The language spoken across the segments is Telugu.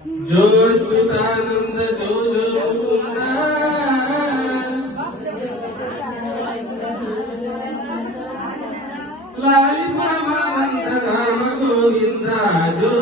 जो अच्युतानंद जो जो मुकुंद लाली परमानंद राम गोविंद जो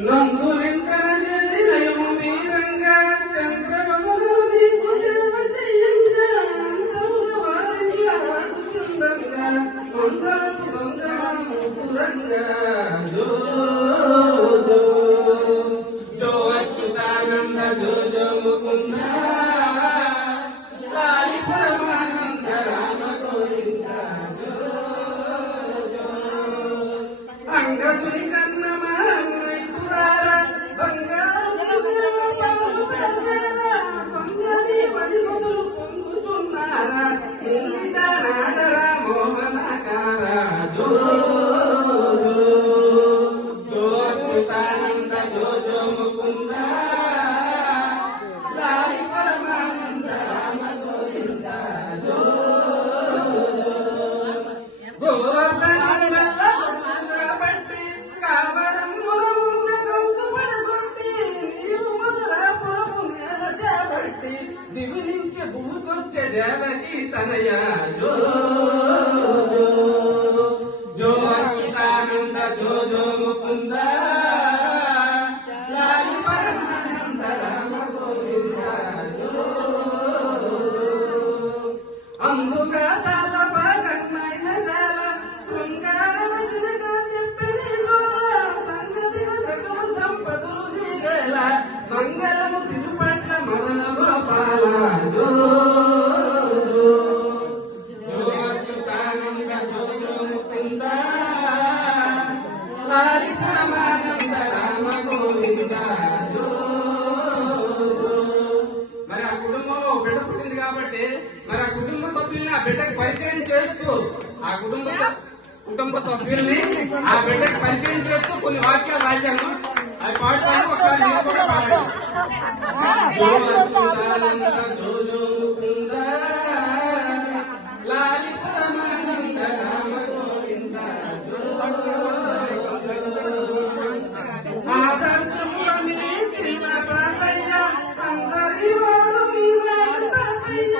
నందు వెంకట జయము వీరంగా చంద్రమములు నీకు సేవ చెయ్యంగా అందముల వారికి ఆడు చందంగా కొందరకు సొంతము పురంగా జో జో జో అచ్యుతానంద జో జో ముకుంద లాలి పరమానంద రామ గోవింద జో జో అంగసుని దిగులించే భూకొచ్చే దేవకి తనయ జో జో అచ్యుతానంద జో జో ముకుంద లాలి పరమానంద రామ గోవింద జో అందుగా చాలా బాగన్నైన చాలా శృంగార రచనగా చెప్పని సంగతిగా సకల సంపదలు నీగల మంగళము తిరుపట్ల మదన గోపాల జో జో అచ్యుతానంద జో జో ముకుంద లాలి పరమానంద రామ గోవింద జో మరి ఆ కుటుంబంలో బిడ్డ పుట్టింది కాబట్టి మరి ఆ కుటుంబ సభ్యుల్ని ఆ బిడ్డకి పరిచయం చేస్తూ ఆ కుటుంబ సభ్యుల్ని ఆ బిడ్డకి పరిచయం చేస్తూ కొన్ని వాక్యాలు రాశాను అది పాడుతాను ఒకసారి నేను కూడా పాడాను జో జో ముకుంద లాలి పరమానంద రామ గోవింద ఆదర్శముల మీ చిన్న తాతయ్య అందరి వాడు మీ వాడు తాతయ్య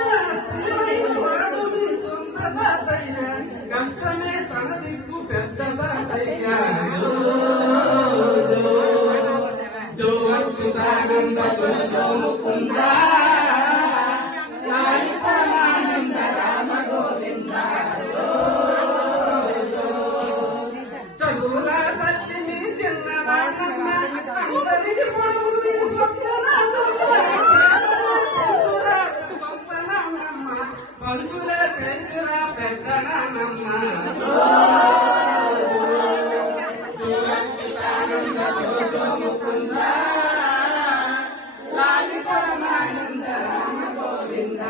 వాడు మీ సొంత తాతయ్య కష్టమే తన దిక్కు పెద్ద తాతయ్య జో అచ్యుతానంద జో జో ముకుంద లాలి పరమానంద రామ గోవింద చదువుల తల్లి మీ చిన్నదానమ్మ అందరికి పొడుగు మీ స్వప్నదానమ్మ సొంత నాన్నమ్మ పంచులే పెంచురా పెద్ద నాన్నమ్మ జో అచ్యుతానంద జో జో ముకుంద లాలి పరమానంద రామ గోవింద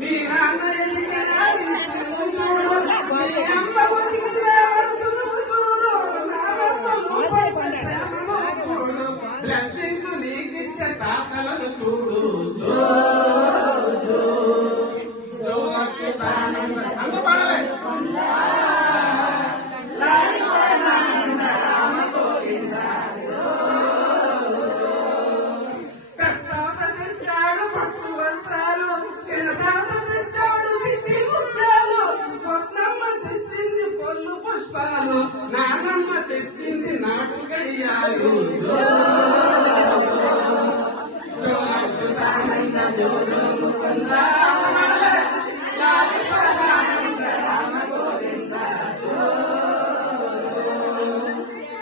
మీ నాన్న ఎదిగిన ఇంటిని చూడు మీ అమ్మ ఒదిగిన వరుసను చూడు నానమ్మ చూడు బ్లెస్సింగ్స్ నీకిచ్చే తాతలను చూడు జో జో జో అచ్యుతానంద అంత పాడలే లాలి పరమానంద రామ గోవింద పెద్దాత తెచ్చాడు పట్టు వస్త్రాలు చిన్నతాత తెచ్చాడు చిట్టి ముత్యాలు స్వప్నమ్మ తెచ్చింది పొల్లు పుష్పాలు నానమ్మ తెచ్చింది నాటు గడియాలు జో అచ్యుతానంద జో జో ముకుంద లాలి పరమానంద రామ గోవింద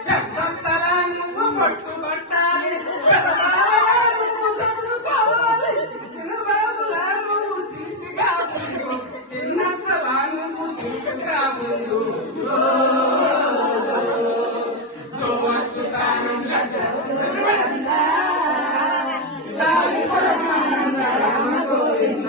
పెద్దల నువ్వు పట్టుబట్టాలి పెద్దబాల నువ్వు చదువుకోవాలి చిన్నబాబులా నువ్వు చిలిపిగా ఉండు చిన్నత్తలా నువ్వు చిలిపిగా ఉండు జో అచ్యుతానంద లాలి పరమానంద రామ గోవింద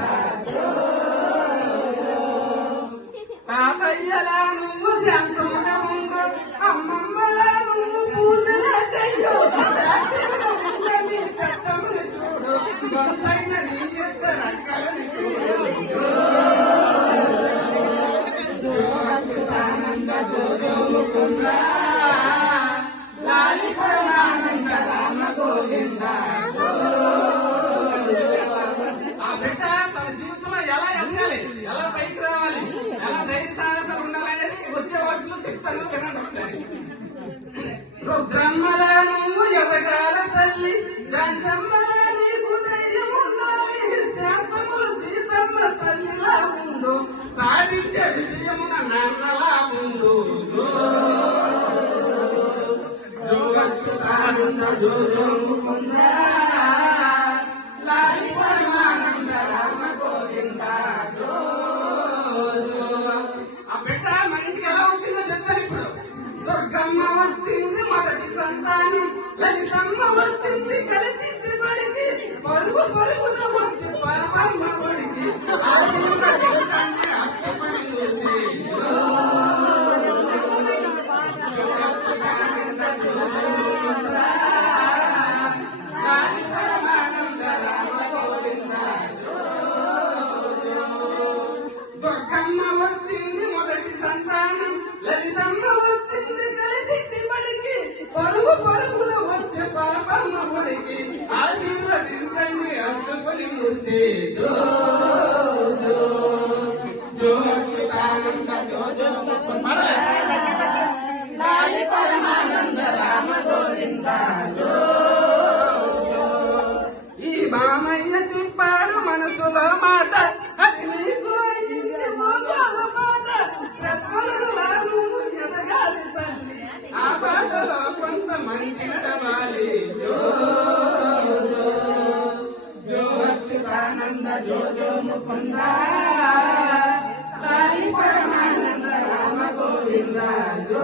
బిడ్డ తన జీవితంలో ఎలా ఎదగాలి, ఎలా పైకి రావాలి, ఎలా ధైర్య సాహసాలు ఉండాలి అనేది వచ్చే వర్డ్స్ లో చెప్తాను, వినండి ఒకసారి. రుద్రమ్మలా నువ్వు ఎదగాల తల్లి, జంజమ్మలా నీకు ధైర్యం ఉండాలి, శాంతములు సీతమ్మ తల్లిలా ఉండు, సాధించే విషయమున నాన్నలా ఉండు. జోగచ్యుతానంద జో జో ముకుంద, లాలి పరమానంద రామ గోవింద జో జో. ఆ బిడ్డ మన ఇంటికి ఎలా వచ్చిందో చెప్తాను ఇప్పుడు. దుర్గమ్మ వచ్చింది మొదటి సంతానం, లలితమ్మ వచ్చింది కలిసింది బడికి, పరుగు పరుగున వచ్చి పరమమ్మ బడికి, ఆశీర్వదించండి అప్పని చూసి. లాలి పరమానంద రామ గోవింద జో జో. దుర్గమ్మ వచ్చింది మొదటి సంతానం, లలితమ్మ వచ్చింది కలిసింది బడికి, పరుగు పరుగున వచ్చే పాపమ్మ బడికి, ఆశీర్వదించండి అడ్డుకొని మూసే. జో జో జో అచ్యుతానంద జో జో ముకుంద, లాలి పరమానంద రామ గోవింద జో జో. ఈ మామయ్య చెప్పాడు మనసులో మాట, అది నీకు అయింది మోగాల మాట, ప్రతిఫలములా నువ్వు ఎదగాలి తల్లి, ఆ బాటలో కొంతమంది నడవాలి. జో జో జో అచ్యుతానంద జో జో ముకుంద, లాలి పరమానంద రామ గోవింద జో